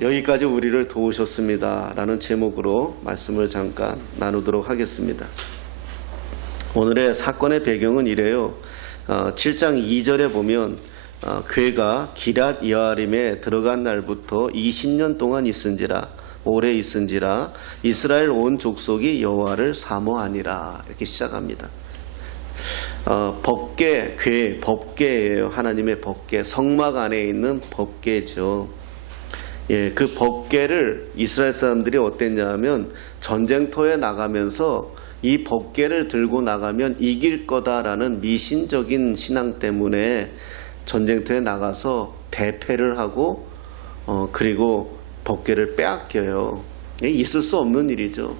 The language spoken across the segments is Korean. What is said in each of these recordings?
여기까지 우리를 도우셨습니다 라는 제목으로 말씀을 잠깐 나누도록 하겠습니다. 오늘의 사건의 배경은 이래요. 7장 2절에 보면 괴가 기랏 여아림에 들어간 날부터 20년 동안 있은지라 오래 있은지라 이스라엘 온 족속이 여호와를 사모하니라 이렇게 시작합니다. 법궤, 괴, 법궤예요. 하나님의 법궤, 성막 안에 있는 법궤죠. 예, 그 법궤를 이스라엘 사람들이 어땠냐 하면 전쟁터에 나가면서 이 법궤를 들고 나가면 이길 거다라는 미신적인 신앙 때문에 전쟁터에 나가서 대패를 하고 그리고 법궤를 빼앗겨요. 있을 수 없는 일이죠.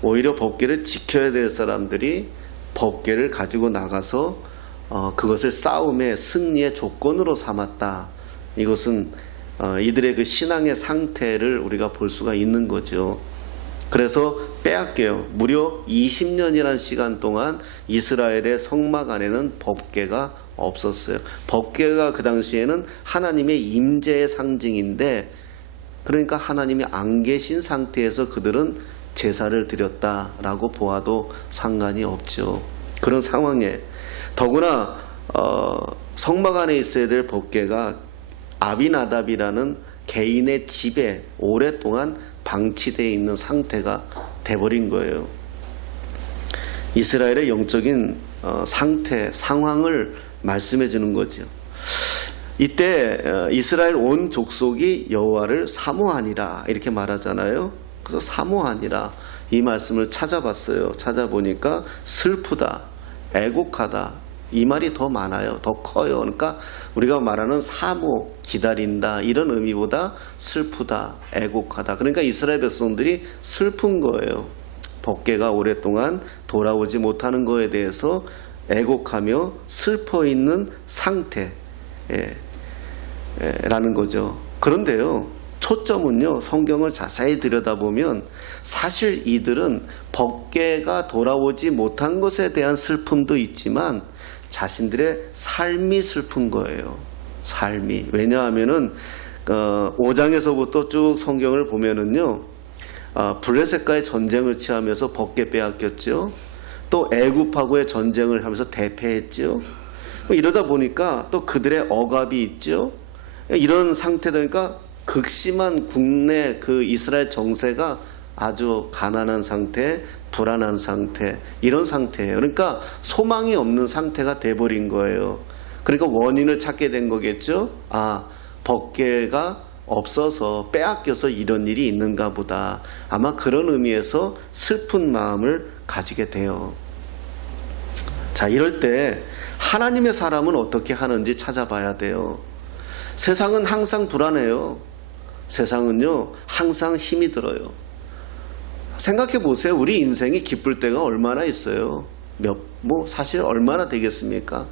오히려 법궤를 지켜야 될 사람들이 법궤를 가지고 나가서 그것을 싸움의 승리의 조건으로 삼았다. 이것은 이들의 그 신앙의 상태를 우리가 볼 수가 있는 거죠. 그래서 빼앗겨요. 무려 20년이라는 시간 동안 이스라엘의 성막 안에는 법궤가 없었어요. 법궤가 그 당시에는 하나님의 임재의 상징인데, 그러니까 하나님이 안 계신 상태에서 그들은 제사를 드렸다라고 보아도 상관이 없죠. 그런 상황에 더구나 성막 안에 있어야 될 법궤가 아비나답이라는 개인의 집에 오랫동안 방치되어 있는 상태가 돼버린 거예요. 이스라엘의 영적인 상태, 상황을 말씀해 주는 거죠. 이때 이스라엘 온 족속이 여호와를 사모하니라 이렇게 말하잖아요. 그래서 사모하니라 이 말씀을 찾아봤어요. 찾아보니까 슬프다, 애곡하다 이 말이 더 많아요. 더 커요. 그러니까 우리가 말하는 사모, 기다린다 이런 의미보다 슬프다, 애곡하다. 그러니까 이스라엘 백성들이 슬픈 거예요. 법궤가 오랫동안 돌아오지 못하는 거에 대해서 애곡하며 슬퍼 있는 상태 라는 거죠. 그런데요, 초점은요, 성경을 자세히 들여다보면 사실 이들은 법궤가 돌아오지 못한 것에 대한 슬픔도 있지만 자신들의 삶이 슬픈 거예요. 삶이. 왜냐하면은 5장에서부터 쭉 성경을 보면은요, 블레셋과의 전쟁을 취하면서 법궤 빼앗겼죠. 또 애굽하고의 전쟁을 하면서 대패했죠. 이러다 보니까 또 그들의 억압이 있죠. 이런 상태니까 극심한 국내 그 이스라엘 정세가 아주 가난한 상태, 불안한 상태, 이런 상태예요. 그러니까 소망이 없는 상태가 돼버린 거예요. 그러니까 원인을 찾게 된 거겠죠. 법궤가 없어서 빼앗겨서 이런 일이 있는가 보다. 아마 그런 의미에서 슬픈 마음을 가지게 돼요. 자, 이럴 때 하나님의 사람은 어떻게 하는지 찾아봐야 돼요. 세상은 항상 불안해요. 세상은요, 항상 힘이 들어요. 생각해 보세요. 우리 인생이 기쁠 때가 얼마나 있어요? 사실 얼마나 되겠습니까?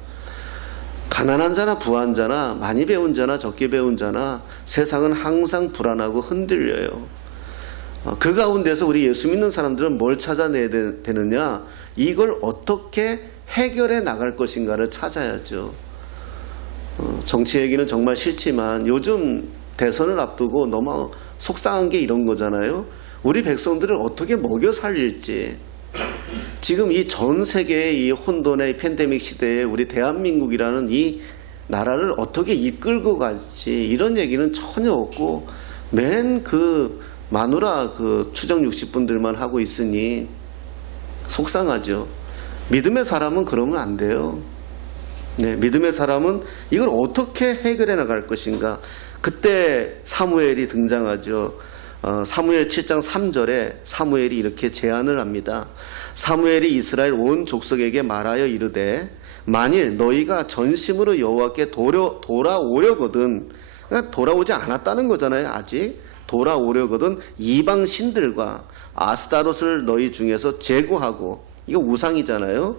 가난한 자나 부한 자나 많이 배운 자나 적게 배운 자나 세상은 항상 불안하고 흔들려요. 그 가운데서 우리 예수 믿는 사람들은 뭘 찾아내야 되느냐? 이걸 어떻게 해결해 나갈 것인가를 찾아야죠. 정치 얘기는 정말 싫지만 요즘 대선을 앞두고 너무 속상한 게 이런 거잖아요. 우리 백성들을 어떻게 먹여 살릴지, 지금 이 전 세계의 이 혼돈의 팬데믹 시대에 우리 대한민국이라는 이 나라를 어떻게 이끌고 갈지 이런 얘기는 전혀 없고 맨 그 마누라 그 추정 60분들만 하고 있으니 속상하죠. 믿음의 사람은 그러면 안 돼요. 네, 믿음의 사람은 이걸 어떻게 해결해 나갈 것인가. 그때 사무엘이 등장하죠. 사무엘 7장 3절에 사무엘이 이렇게 제안을 합니다. 사무엘이 이스라엘 온 족속에게 말하여 이르되 만일 너희가 전심으로 여호와께 돌아오려거든, 그러니까 돌아오지 않았다는 거잖아요. 아직 돌아오려거든 이방 신들과 아스타롯을 너희 중에서 제거하고, 이거 우상이잖아요.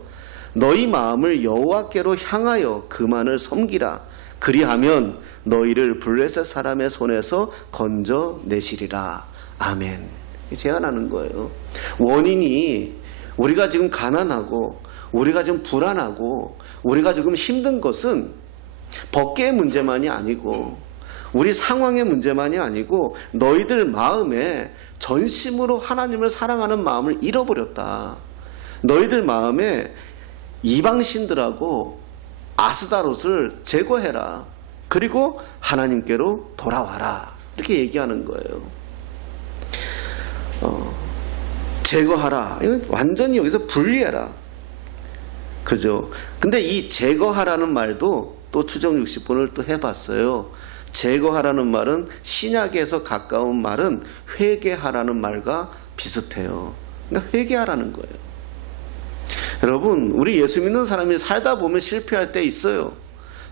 너희 마음을 여호와께로 향하여 그만을 섬기라. 그리하면 너희를 블레셋 사람의 손에서 건져내시리라. 아멘. 제안하는 거예요. 원인이 우리가 지금 가난하고 우리가 지금 불안하고 우리가 지금 힘든 것은 법궤의 문제만이 아니고 우리 상황의 문제만이 아니고 너희들 마음에 전심으로 하나님을 사랑하는 마음을 잃어버렸다. 너희들 마음에 이방신들하고 아스다롯을 제거해라. 그리고 하나님께로 돌아와라. 이렇게 얘기하는 거예요. 제거하라. 이건 완전히 여기서 분리해라. 그죠? 근데 이 제거하라는 말도 또 추정 60번을 또 해봤어요. 제거하라는 말은 신약에서 가까운 말은 회개하라는 말과 비슷해요. 그러니까 회개하라는 거예요. 여러분, 우리 예수 믿는 사람이 살다 보면 실패할 때 있어요.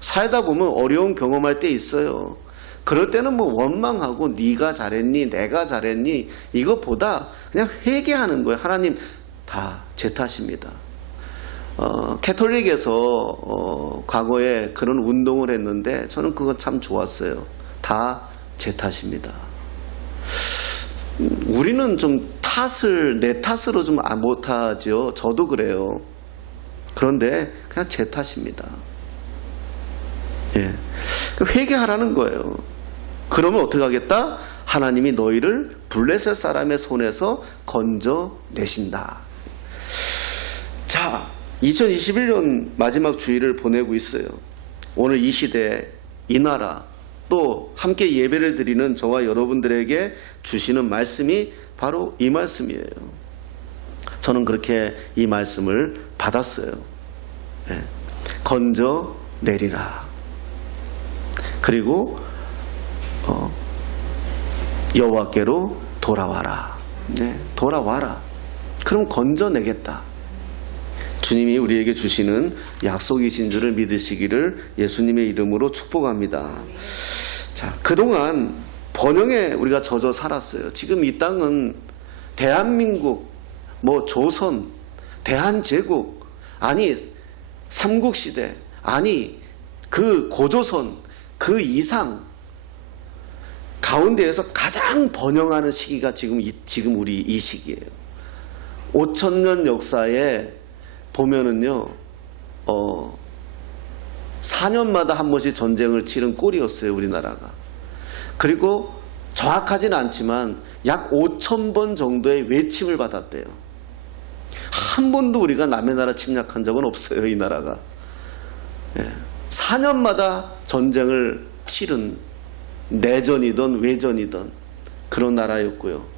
살다 보면 어려운 경험할 때 있어요. 그럴 때는 뭐 원망하고 네가 잘했니 내가 잘했니 이것보다 그냥 회개하는 거예요. 하나님 다 제 탓입니다. 캐톨릭에서 과거에 그런 운동을 했는데 저는 그거 참 좋았어요. 다 제 탓입니다. 우리는 좀 내 탓으로 좀 못하죠. 저도 그래요. 그런데 그냥 제 탓입니다. 예. 회개하라는 거예요. 그러면 어떻게 하겠다? 하나님이 너희를 블레셋 사람의 손에서 건져내신다. 자, 2021년 마지막 주일을 보내고 있어요. 오늘 이 시대, 이 나라, 또 함께 예배를 드리는 저와 여러분들에게 주시는 말씀이 바로 이 말씀이에요. 저는 그렇게 이 말씀을 받았어요. 예. 건져내리라. 그리고 여호와께로 돌아와라. 네, 돌아와라. 그럼 건져내겠다. 주님이 우리에게 주시는 약속이신 줄을 믿으시기를 예수님의 이름으로 축복합니다. 자, 그동안 번영에 우리가 젖어 살았어요. 지금 이 땅은 대한민국, 조선, 대한제국, 아니 삼국시대, 아니 그 고조선, 그 이상 가운데에서 가장 번영하는 시기가 지금 우리 이 시기예요. 5,000년 역사에 보면은요, 4년마다 한 번씩 전쟁을 치른 꼴이었어요, 우리나라가. 그리고 정확하지는 않지만 약 5,000번 정도의 외침을 받았대요. 한 번도 우리가 남의 나라 침략한 적은 없어요, 이 나라가. 4년마다 전쟁을 치른 내전이든 외전이든 그런 나라였고요.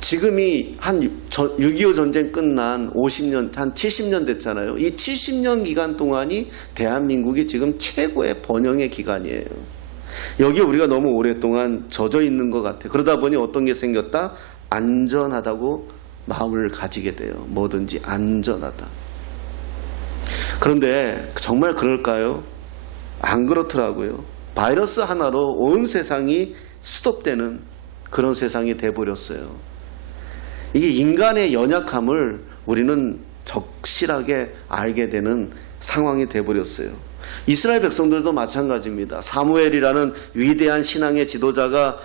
지금이 한 6.25 전쟁 끝난 50년, 한 70년 됐잖아요. 이 70년 기간 동안이 대한민국이 지금 최고의 번영의 기간이에요. 여기에 우리가 너무 오랫동안 젖어 있는 것 같아요. 그러다 보니 어떤 게 생겼다? 안전하다고 마음을 가지게 돼요. 뭐든지 안전하다. 그런데 정말 그럴까요? 안 그렇더라고요. 바이러스 하나로 온 세상이 스톱되는 그런 세상이 돼버렸어요. 이게 인간의 연약함을 우리는 적실하게 알게 되는 상황이 돼버렸어요. 이스라엘 백성들도 마찬가지입니다. 사무엘이라는 위대한 신앙의 지도자가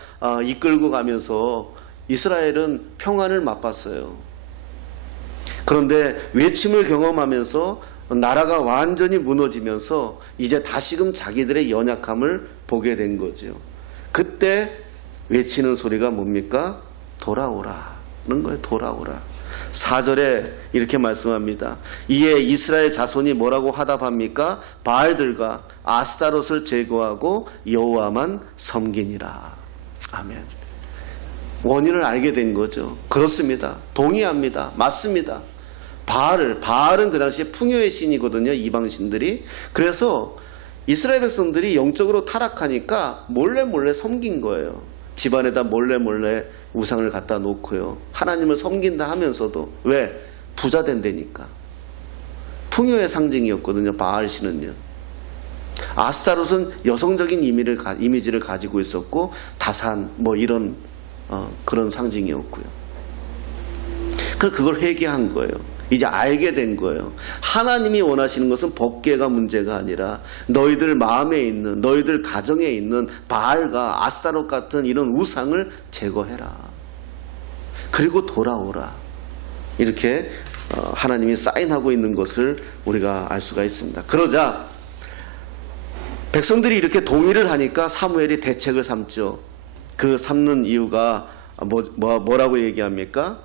이끌고 가면서 이스라엘은 평안을 맛봤어요. 그런데 외침을 경험하면서 나라가 완전히 무너지면서 이제 다시금 자기들의 연약함을 보게 된 거죠. 그때 외치는 소리가 뭡니까? 돌아오라는 거예요. 돌아오라. 4절에 이렇게 말씀합니다. 이에 이스라엘 자손이 뭐라고 하답합니까? 바알들과 아스타롯을 제거하고 여호와만 섬기니라. 아멘. 원인을 알게 된 거죠. 그렇습니다. 동의합니다. 맞습니다. 바알은 그 당시에 풍요의 신이거든요. 이방신들이. 그래서 이스라엘 백성들이 영적으로 타락하니까 몰래 섬긴 거예요. 집안에다 몰래 우상을 갖다 놓고요. 하나님을 섬긴다 하면서도 왜? 부자 된다니까. 풍요의 상징이었거든요. 바알 신은요. 아스타롯은 여성적인 이미지를 가지고 있었고 다산 이런 그런 상징이었고요. 그걸 회개한 거예요. 이제 알게 된 거예요. 하나님이 원하시는 것은 법궤가 문제가 아니라 너희들 마음에 있는, 너희들 가정에 있는 바알과 아스타롯 같은 이런 우상을 제거해라. 그리고 돌아오라. 이렇게 하나님이 사인하고 있는 것을 우리가 알 수가 있습니다. 그러자 백성들이 이렇게 동의를 하니까 사무엘이 대책을 삼죠. 그 삼는 이유가 뭐라고 얘기합니까?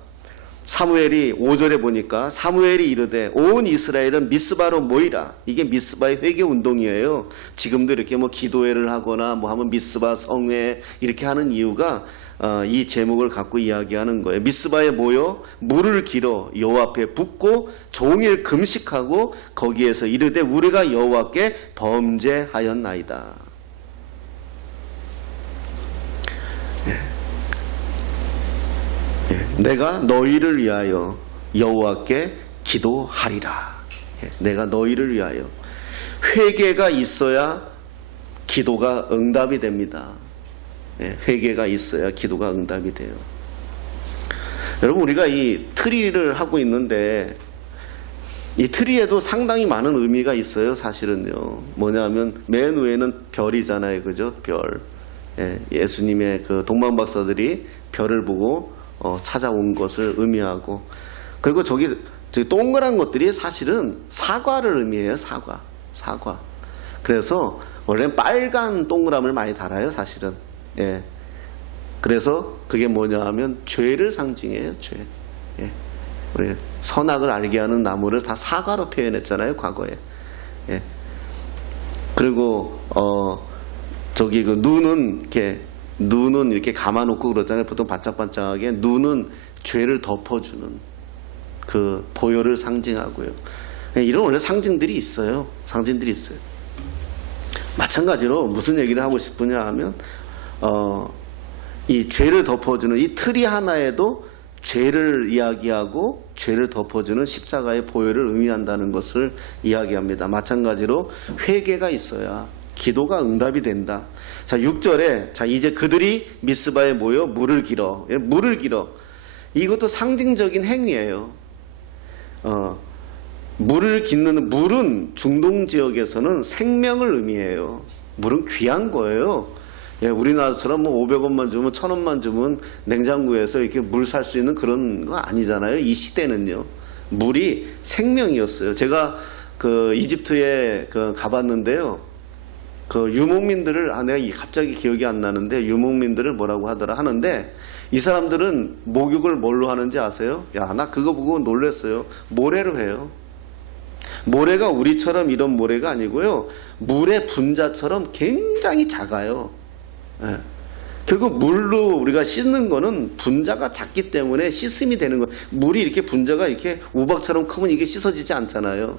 사무엘이 5절에 보니까 사무엘이 이르되 온 이스라엘은 미스바로 모이라. 이게 미스바의 회개 운동이에요. 지금도 이렇게 뭐 기도회를 하거나 뭐 하면 미스바 성회 이렇게 하는 이유가 이 제목을 갖고 이야기하는 거예요. 미스바에 모여 물을 길어 여호와 앞에 붓고 종일 금식하고 거기에서 이르되 우리가 여호와께 범죄하였나이다. 내가 너희를 위하여 여호와께 기도하리라. 내가 너희를 위하여. 회개가 있어야 기도가 응답이 됩니다. 회개가 있어야 기도가 응답이 돼요. 여러분, 우리가 이 트리를 하고 있는데 이 트리에도 상당히 많은 의미가 있어요. 사실은요. 뭐냐면 맨 위에는 별이잖아요. 그죠? 별. 예수님의 그 동방박사들이 별을 보고 찾아온 것을 의미하고, 그리고 저기 동그란 것들이 사실은 사과를 의미해요. 사과. 그래서 원래는 빨간 동그라미를 많이 달아요. 사실은. 그래서 그게 뭐냐 하면 죄를 상징해요. 죄. 우리 선악을 알게 하는 나무를 다 사과로 표현했잖아요. 과거에. 그리고 저기 그 눈은 이렇게 감아놓고 그러잖아요. 보통 반짝반짝하게. 눈은 죄를 덮어주는 그 보혈을 상징하고요. 이런 원래 상징들이 있어요. 마찬가지로 무슨 얘기를 하고 싶으냐 하면 이 죄를 덮어주는 이 틀이 하나에도 죄를 이야기하고 죄를 덮어주는 십자가의 보혈을 의미한다는 것을 이야기합니다. 마찬가지로 회개가 있어야 기도가 응답이 된다. 자, 6절에 자 이제 그들이 미스바에 모여 물을 길어. 이것도 상징적인 행위예요. 물은 중동 지역에서는 생명을 의미해요. 물은 귀한 거예요. 우리나라처럼 뭐 500원만 주면 1000원만 주면 냉장고에서 이렇게 물 살 수 있는 그런 거 아니잖아요. 이 시대는요. 물이 생명이었어요. 제가 그 이집트에 가봤는데요. 그 유목민들을 내가 갑자기 기억이 안 나는데 유목민들을 뭐라고 하는데 이 사람들은 목욕을 뭘로 하는지 아세요? 나 그거 보고 놀랐어요. 모래로 해요. 모래가 우리처럼 이런 모래가 아니고요. 물의 분자처럼 굉장히 작아요. 결국 물로 우리가 씻는 거는 분자가 작기 때문에 씻음이 되는 거예요. 물이 이렇게 분자가 이렇게 우박처럼 크면 이게 씻어지지 않잖아요.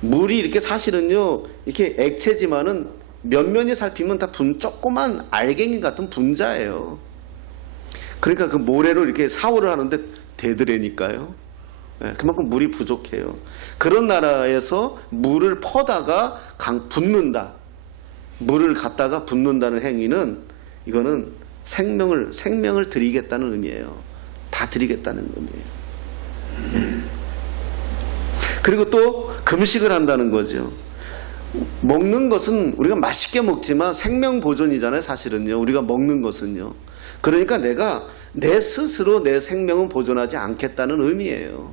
물이 이렇게 사실은요, 이렇게 액체지만은 면면이 살피면 다 조그만 알갱이 같은 분자예요. 그러니까 그 모래로 이렇게 샤워를 하는데 되더라니까요. 그만큼 물이 부족해요. 그런 나라에서 물을 퍼다가 붓는다. 물을 갖다가 붓는다는 행위는 이거는 생명을 드리겠다는 의미예요. 다 드리겠다는 의미예요. 그리고 또 금식을 한다는 거죠. 먹는 것은 우리가 맛있게 먹지만 생명 보존이잖아요. 사실은요. 우리가 먹는 것은요. 그러니까 내가 내 스스로 내 생명은 보존하지 않겠다는 의미예요.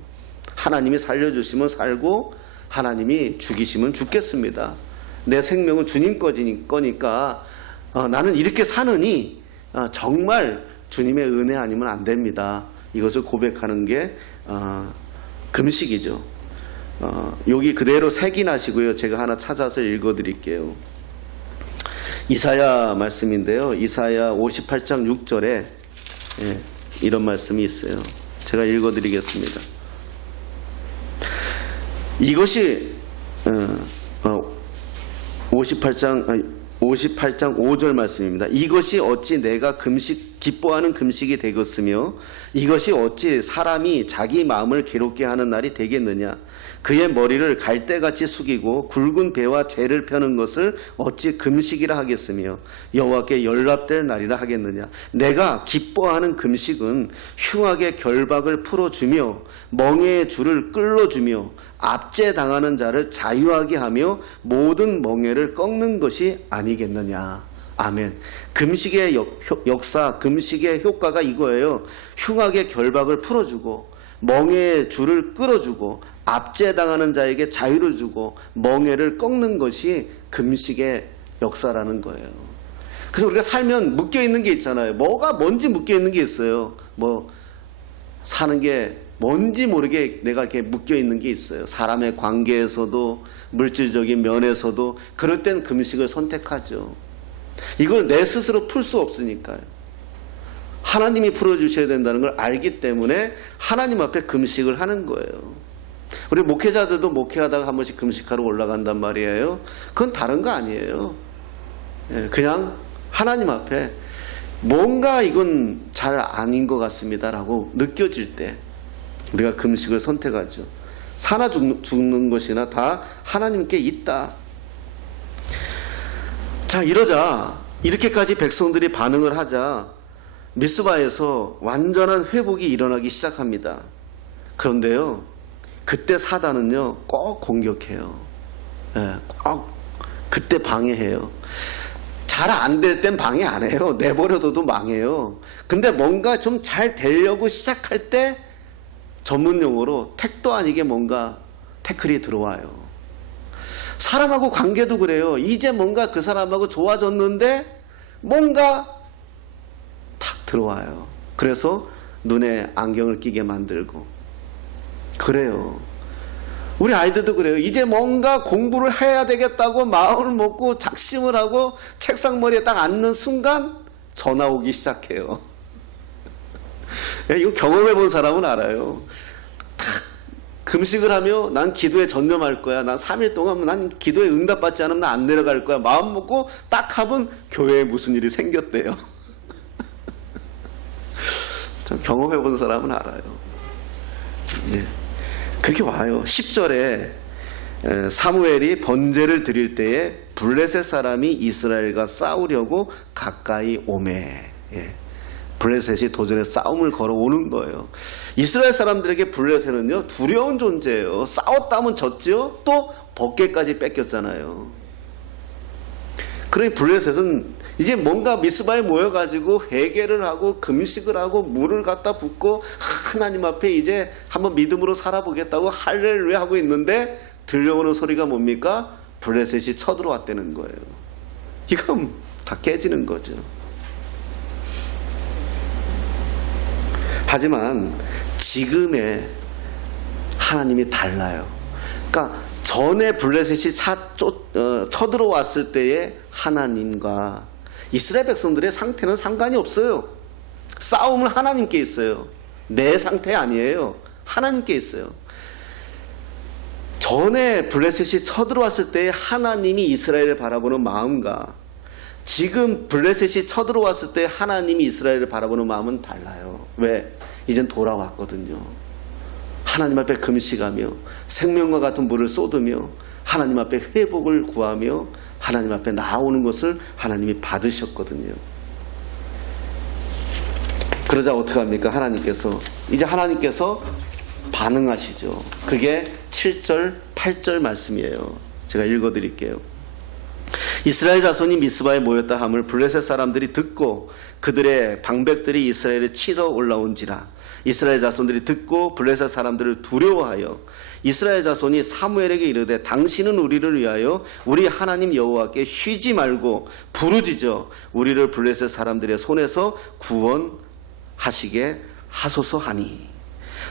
하나님이 살려주시면 살고 하나님이 죽이시면 죽겠습니다. 내 생명은 주님 거니까 나는 이렇게 사느니 정말 주님의 은혜 아니면 안 됩니다. 이것을 고백하는 게 금식이죠. 여기 그대로 새기나시고요. 제가 하나 찾아서 읽어드릴게요. 이사야 말씀인데요. 이사야 58장 6절에 이런 말씀이 있어요. 제가 읽어드리겠습니다. 이것이 58장 5절 말씀입니다. 이것이 어찌 내가 기뻐하는 금식이 되겠으며 이것이 어찌 사람이 자기 마음을 괴롭게 하는 날이 되겠느냐. 그의 머리를 갈대같이 숙이고 굵은 배와 재를 펴는 것을 어찌 금식이라 하겠으며 여호와께 연락될 날이라 하겠느냐. 내가 기뻐하는 금식은 흉악의 결박을 풀어주며 멍에의 줄을 끌어주며 압제당하는 자를 자유하게 하며 모든 멍에를 꺾는 것이 아니겠느냐. 아멘. 금식의 역사, 금식의 효과가 이거예요. 흉악의 결박을 풀어주고 멍에의 줄을 끌어주고 압제당하는 자에게 자유를 주고 멍에를 꺾는 것이 금식의 역사라는 거예요. 그래서 우리가 살면 묶여있는 게 있잖아요. 뭐가 뭔지 묶여있는 게 있어요. 뭐 사는 게 뭔지 모르게 내가 이렇게 묶여있는 게 있어요. 사람의 관계에서도 물질적인 면에서도 그럴 땐 금식을 선택하죠. 이걸 내 스스로 풀 수 없으니까요. 하나님이 풀어주셔야 된다는 걸 알기 때문에 하나님 앞에 금식을 하는 거예요. 우리 목회자들도 목회하다가 한 번씩 금식하러 올라간단 말이에요. 그건 다른 거 아니에요. 그냥 하나님 앞에 뭔가 이건 잘 아닌 것 같습니다라고 느껴질 때 우리가 금식을 선택하죠. 사나 죽는 것이나 다 하나님께 있다. 자, 이러자 이렇게까지 백성들이 반응을 하자 미스바에서 완전한 회복이 일어나기 시작합니다. 그런데요, 그때 사단은요 꼭 공격해요. 꼭 그때 방해해요. 잘 안 될 땐 방해 안 해요. 내버려둬도 망해요. 근데 뭔가 좀 잘 되려고 시작할 때 전문 용어로 택도 아니게 뭔가 태클이 들어와요. 사람하고 관계도 그래요. 이제 뭔가 그 사람하고 좋아졌는데 뭔가 탁 들어와요. 그래서 눈에 안경을 끼게 만들고 그래요. 우리 아이들도 그래요. 이제 뭔가 공부를 해야 되겠다고 마음을 먹고 작심을 하고 책상 머리에 딱 앉는 순간 전화 오기 시작해요. 이거 경험해 본 사람은 알아요. 탁 금식을 하며 난 기도에 전념할 거야. 난 3일 동안 난 기도에 응답받지 않으면 난 안 내려갈 거야. 마음 먹고 딱 하면 교회에 무슨 일이 생겼대요. 좀 경험해 본 사람은 알아요. 예. 그렇게 와요. 10절에 사무엘이 번제를 드릴 때에 블레셋 사람이 이스라엘과 싸우려고 가까이 오매. 예. 블레셋이 도전에 싸움을 걸어오는 거예요. 이스라엘 사람들에게 블레셋은요 두려운 존재예요. 싸웠다면 졌지요. 또 법궤까지 뺏겼잖아요. 그러니 블레셋은 이제 뭔가 미스바에 모여가지고 회개를 하고 금식을 하고 물을 갖다 붓고 하나님 앞에 이제 한번 믿음으로 살아보겠다고 할렐루야 하고 있는데 들려오는 소리가 뭡니까? 블레셋이 쳐들어왔다는 거예요. 이건 다 깨지는 거죠. 하지만 지금의 하나님이 달라요. 그러니까 전에 블레셋이 쳐들어왔을 때의 하나님과 이스라엘 백성들의 상태는 상관이 없어요. 싸움은 하나님께 있어요. 내 상태 아니에요. 하나님께 있어요. 전에 블레셋이 쳐들어왔을 때 하나님이 이스라엘을 바라보는 마음과 지금 블레셋이 쳐들어왔을 때 하나님이 이스라엘을 바라보는 마음은 달라요. 왜? 이젠 돌아왔거든요. 하나님 앞에 금식하며 생명과 같은 물을 쏟으며 하나님 앞에 회복을 구하며 하나님 앞에 나오는 것을 하나님이 받으셨거든요. 그러자 어떻게 합니까? 이제 하나님께서 반응하시죠. 그게 7절 8절 말씀이에요. 제가 읽어드릴게요. 이스라엘 자손이 미스바에 모였다 함을 블레셋 사람들이 듣고 그들의 방백들이 이스라엘에 치러 올라온지라. 이스라엘 자손들이 듣고 블레셋 사람들을 두려워하여 이스라엘 자손이 사무엘에게 이르되 당신은 우리를 위하여 우리 하나님 여호와께 쉬지 말고 부르짖어 우리를 블레셋 사람들의 손에서 구원하시게 하소서 하니.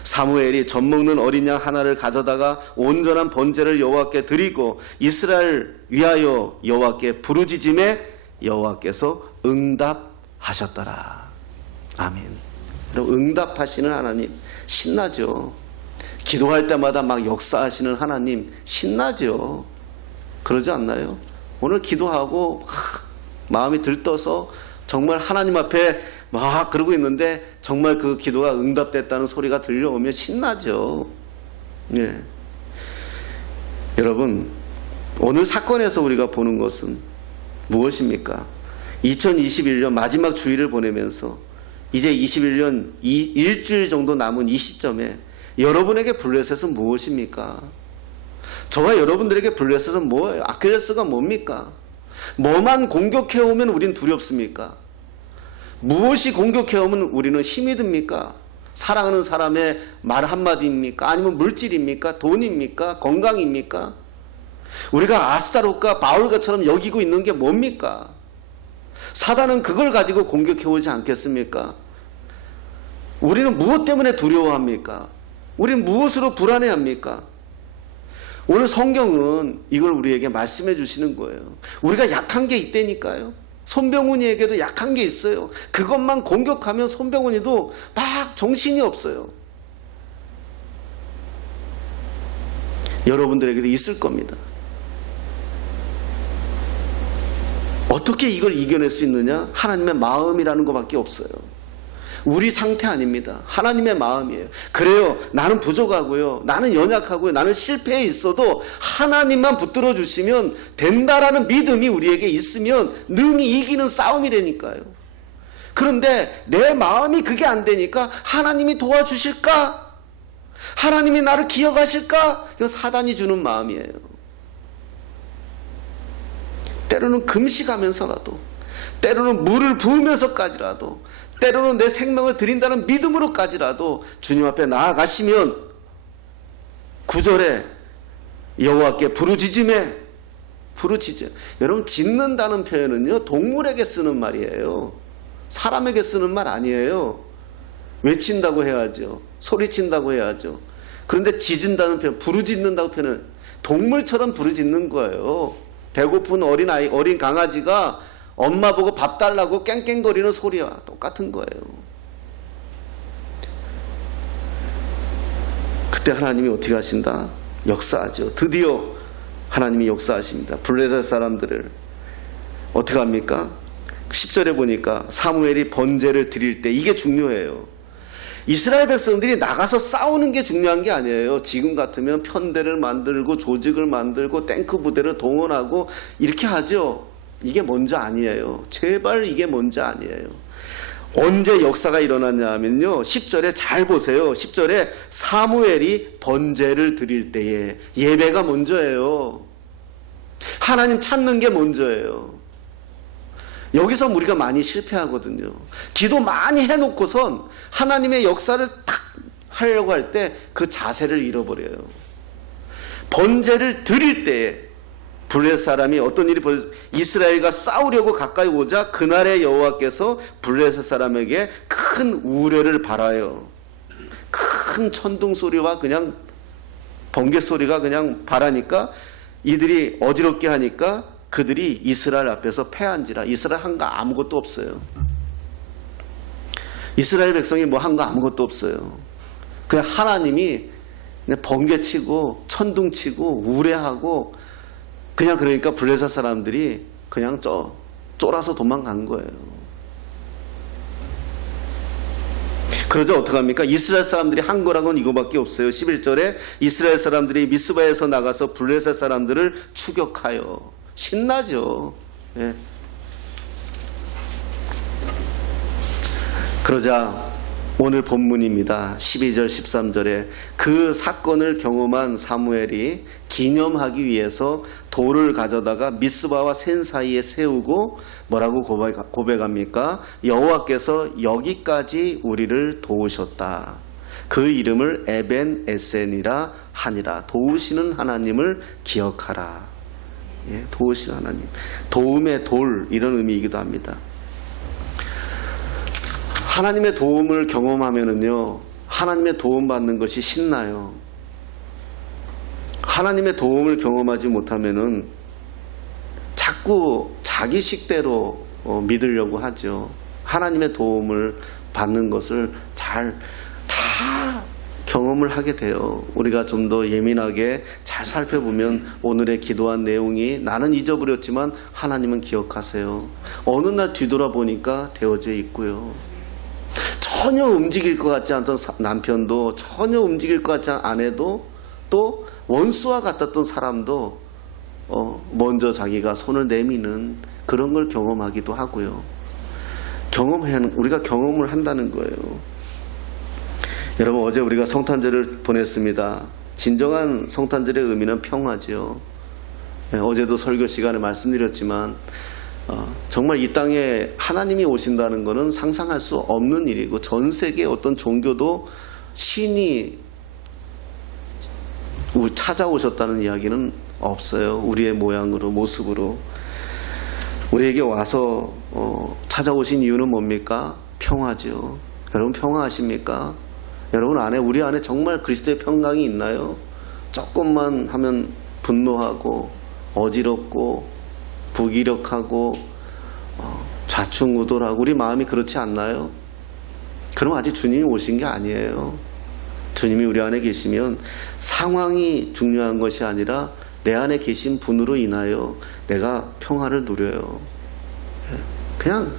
사무엘이 젖먹는 어린 양 하나를 가져다가 온전한 번제를 여호와께 드리고 이스라엘 위하여 여호와께 부르짖음에 여호와께서 응답하셨더라. 아멘. 응답하시는 하나님 신나죠. 기도할 때마다 막 역사하시는 하나님 신나죠. 그러지 않나요? 오늘 기도하고 마음이 들떠서 정말 하나님 앞에 막 그러고 있는데 정말 그 기도가 응답됐다는 소리가 들려오면 신나죠. 예. 여러분, 오늘 사건에서 우리가 보는 것은 무엇입니까? 2021년 마지막 주일을 보내면서 이제 21년 일주일 정도 남은 이 시점에 여러분에게 블레셋은 무엇입니까? 저와 여러분들에게 블레셋은 뭐예요? 아킬레스가 뭡니까? 뭐만 공격해오면 우린 두렵습니까? 무엇이 공격해오면 우리는 힘이 듭니까? 사랑하는 사람의 말 한마디입니까? 아니면 물질입니까? 돈입니까? 건강입니까? 우리가 아스타롯과 바울과처럼 여기고 있는 게 뭡니까? 사단은 그걸 가지고 공격해 오지 않겠습니까? 우리는 무엇 때문에 두려워합니까? 우리는 무엇으로 불안해합니까? 오늘 성경은 이걸 우리에게 말씀해 주시는 거예요. 우리가 약한 게 있다니까요. 손병훈이에게도 약한 게 있어요. 그것만 공격하면 손병훈이도 막 정신이 없어요. 여러분들에게도 있을 겁니다. 어떻게 이걸 이겨낼 수 있느냐? 하나님의 마음이라는 것밖에 없어요. 우리 상태 아닙니다. 하나님의 마음이에요. 그래요. 나는 부족하고요. 나는 연약하고요. 나는 실패해 있어도 하나님만 붙들어 주시면 된다라는 믿음이 우리에게 있으면 능히 이기는 싸움이라니까요. 그런데 내 마음이 그게 안 되니까 하나님이 도와주실까? 하나님이 나를 기억하실까? 이거 사단이 주는 마음이에요. 때로는 금식하면서라도, 때로는 물을 부으면서까지라도, 때로는 내 생명을 드린다는 믿음으로까지라도 주님 앞에 나아가시면 9절에 여호와께 부르짖음에 부르짖어. 여러분, 짖는다는 표현은요 동물에게 쓰는 말이에요. 사람에게 쓰는 말 아니에요. 외친다고 해야죠. 소리친다고 해야죠. 그런데 짖은다는 표현, 부르짖는다고 표현은 동물처럼 부르짖는 거예요. 배고픈 어린아이, 어린 강아지가 엄마 보고 밥 달라고 깽깽거리는 소리와 똑같은 거예요. 그때 하나님이 어떻게 하신다? 역사하죠. 드디어 하나님이 역사하십니다. 블레셋 사람들을 어떻게 합니까? 10절에 보니까 사무엘이 번제를 드릴 때, 이게 중요해요. 이스라엘 백성들이 나가서 싸우는 게 중요한 게 아니에요. 지금 같으면 편대를 만들고 조직을 만들고 탱크 부대를 동원하고 이렇게 하죠. 이게 먼저 아니에요. 제발 이게 먼저 아니에요. 언제 역사가 일어났냐 하면요, 10절에 잘 보세요. 10절에 사무엘이 번제를 드릴 때에, 예배가 먼저예요. 하나님 찾는 게 먼저예요. 여기서 우리가 많이 실패하거든요. 기도 많이 해놓고선 하나님의 역사를 탁 하려고 할 때 그 자세를 잃어버려요. 번제를 드릴 때에 블레셋 사람이 어떤 일이 벌어졌어요? 이스라엘과 싸우려고 가까이 오자 그날의 여호와께서 블레셋 사람에게 큰 우려를 발하여, 큰 천둥 소리와 그냥 번개 소리가 그냥 발하니까 이들이 어지럽게 하니까 그들이 이스라엘 앞에서 패한지라. 이스라엘 한 거 아무것도 없어요. 이스라엘 백성이 뭐 한 거 아무것도 없어요. 그냥 하나님이 그냥 번개치고 천둥치고 우레하고 그냥, 그러니까 블레셋 사람들이 그냥 쫄아서 도망간 거예요. 그러자 어떡합니까? 이스라엘 사람들이 한 거랑은 이거밖에 없어요. 11절에 이스라엘 사람들이 미스바에서 나가서 블레셋 사람들을 추격하여. 신나죠. 예. 그러자 오늘 본문입니다. 12절 13절에 그 사건을 경험한 사무엘이 기념하기 위해서 돌을 가져다가 미스바와 센 사이에 세우고 뭐라고 고백합니까? 여호와께서 여기까지 우리를 도우셨다. 그 이름을 에벤 에센이라 하니라. 도우시는 하나님을 기억하라. 예, 도우시는 하나님. 도움의 돌, 이런 의미이기도 합니다. 하나님의 도움을 경험하면은요, 하나님의 도움 받는 것이 신나요. 하나님의 도움을 경험하지 못하면은 자꾸 자기 식대로 믿으려고 하죠. 하나님의 도움을 받는 것을 잘 다 경험을 하게 돼요. 우리가 좀 더 예민하게 잘 살펴보면 오늘의 기도한 내용이, 나는 잊어버렸지만 하나님은 기억하세요. 어느 날 뒤돌아보니까 되어져 있고요. 전혀 움직일 것 같지 않던 남편도, 전혀 움직일 것 같지 않은 아내도, 또 원수와 같았던 사람도 먼저 자기가 손을 내미는 그런 걸 경험하기도 하고요. 우리가 경험을 한다는 거예요. 여러분, 어제 우리가 성탄절을 보냈습니다. 진정한 성탄절의 의미는 평화죠. 어제도 설교 시간에 말씀드렸지만 정말 이 땅에 하나님이 오신다는 것은 상상할 수 없는 일이고 전 세계 어떤 종교도 신이 찾아오셨다는 이야기는 없어요. 우리의 모양으로, 모습으로. 우리에게 와서 찾아오신 이유는 뭡니까? 평화죠. 여러분 평화하십니까? 여러분 안에, 우리 안에 정말 그리스도의 평강이 있나요? 조금만 하면 분노하고 어지럽고 부기력하고 좌충우돌하고 우리 마음이 그렇지 않나요? 그럼 아직 주님이 오신 게 아니에요. 주님이 우리 안에 계시면 상황이 중요한 것이 아니라 내 안에 계신 분으로 인하여 내가 평화를 누려요. 그냥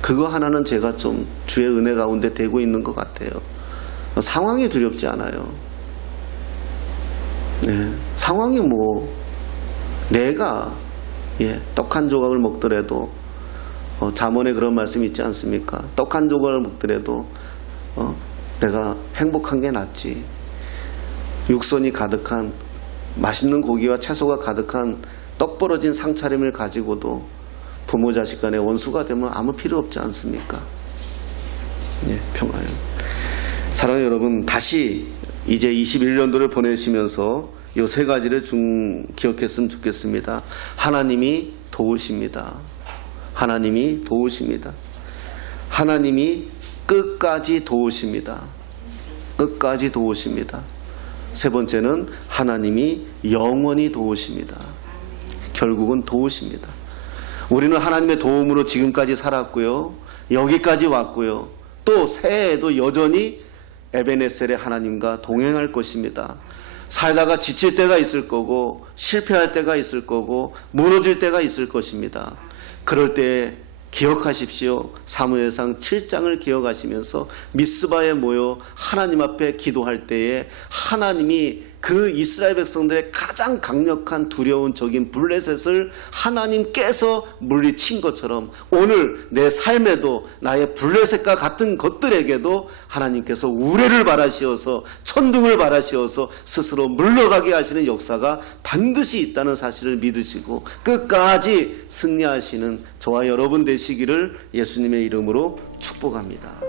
그거 하나는 제가 좀 주의 은혜 가운데 되고 있는 것 같아요. 상황이 두렵지 않아요. 상황이 내가 떡 한 조각을 먹더라도 잠언에 그런 말씀이 있지 않습니까? 떡 한 조각을 먹더라도 내가 행복한 게 낫지. 육선이 가득한 맛있는 고기와 채소가 가득한 떡 벌어진 상차림을 가지고도 부모 자식 간의 원수가 되면 아무 필요 없지 않습니까? 평화요. 사랑하는 여러분, 다시 이제 21년도를 보내시면서 이 세 가지를 기억했으면 좋겠습니다. 하나님이 도우십니다. 하나님이 도우십니다. 하나님이 끝까지 도우십니다. 끝까지 도우십니다. 세 번째는 하나님이 영원히 도우십니다. 결국은 도우십니다. 우리는 하나님의 도움으로 지금까지 살았고요. 여기까지 왔고요. 또 새해에도 여전히 에베네셀의 하나님과 동행할 것입니다. 살다가 지칠 때가 있을 거고 실패할 때가 있을 거고 무너질 때가 있을 것입니다. 그럴 때 기억하십시오. 사무엘상 7장을 기억하시면서 미스바에 모여 하나님 앞에 기도할 때에 하나님이 그 이스라엘 백성들의 가장 강력한 두려운 적인 블레셋을 하나님께서 물리친 것처럼 오늘 내 삶에도 나의 블레셋과 같은 것들에게도 하나님께서 우레를 바라시어서 천둥을 바라시어서 스스로 물러가게 하시는 역사가 반드시 있다는 사실을 믿으시고 끝까지 승리하시는 저와 여러분 되시기를 예수님의 이름으로 축복합니다.